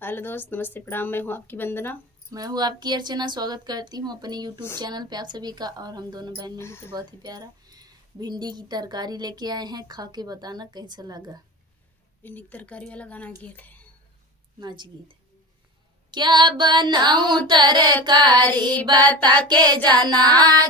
Hello दोस्त, नमस्ते, प्रणाम। मैं हूँ आपकी वंदना। मैं हूँ आपकी अर्चना। स्वागत करती हूँ अपने यूट्यूब चैनल पे आप सभी का। और हम दोनों बहन मिल के बहुत ही प्यारा भिंडी की तरकारी लेके आए हैं। खा के बताना कैसा लगा। भिंडी की तरकारी वाला गाना किए थे, नाच गीत। क्या बनाऊं तरकारी बता के जाना,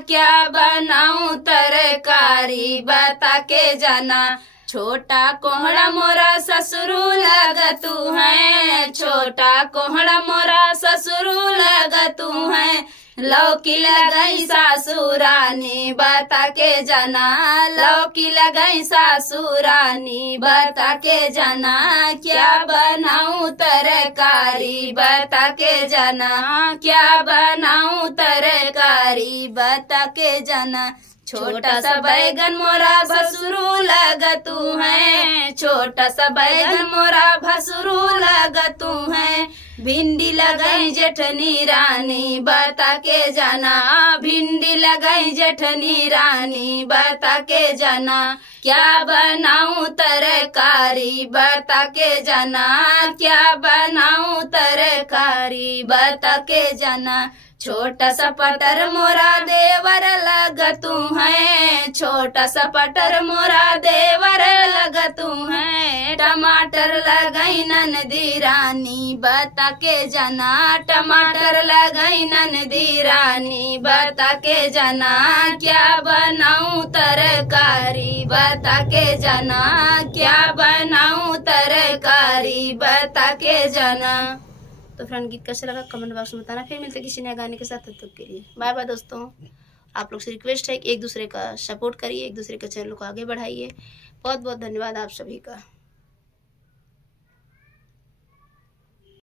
क्या बनाऊं तरकारी बता के जाना। छोटा कोहड़ा मोरा ससुरु लगतू है, छोटा कोहड़ा मोरा ससुरु लगतू है। लौकी लगाई सासुरानी बता के जाना, लौकी लगाई सासुरानी बता के जाना। क्या बनाऊं तरकारी बता के जाना, क्या बनाऊं तरकारी बता के जाना। छोटा सा बैगन मोरा भसुरु लगतू है, छोटा सा बैगन मोरा भसुरु लगतू है। भिंडी लगाई जेठनी रानी बता के जाना, भिंडी लगाई जेठनी रानी बता के जाना। क्या बनाऊं तरकारी बता के जाना, क्या बनाऊं तरकारी बता के जाना। छोटा सा पटर मोरा देवर लगतू है, छोटा सा पटर मोरा देवर लगतू है। टमाटर लगाई ननदी रानी बता के जाना, टमाटर लगाई ननदी रानी बता के जाना। क्या बनाऊं तरकारी बता के जाना, क्या बनाऊं तरकारी बता के जाना। तो फ्रेंड, गीत कैसा लगा कमेंट बॉक्स में बताना। फिर मिलते किसी नए गाने के साथ, तब तक के लिए बाय बाय दोस्तों। आप लोग से रिक्वेस्ट है कि एक दूसरे का सपोर्ट करिए, एक दूसरे के चैनल को आगे बढ़ाइए। बहुत बहुत धन्यवाद आप सभी का।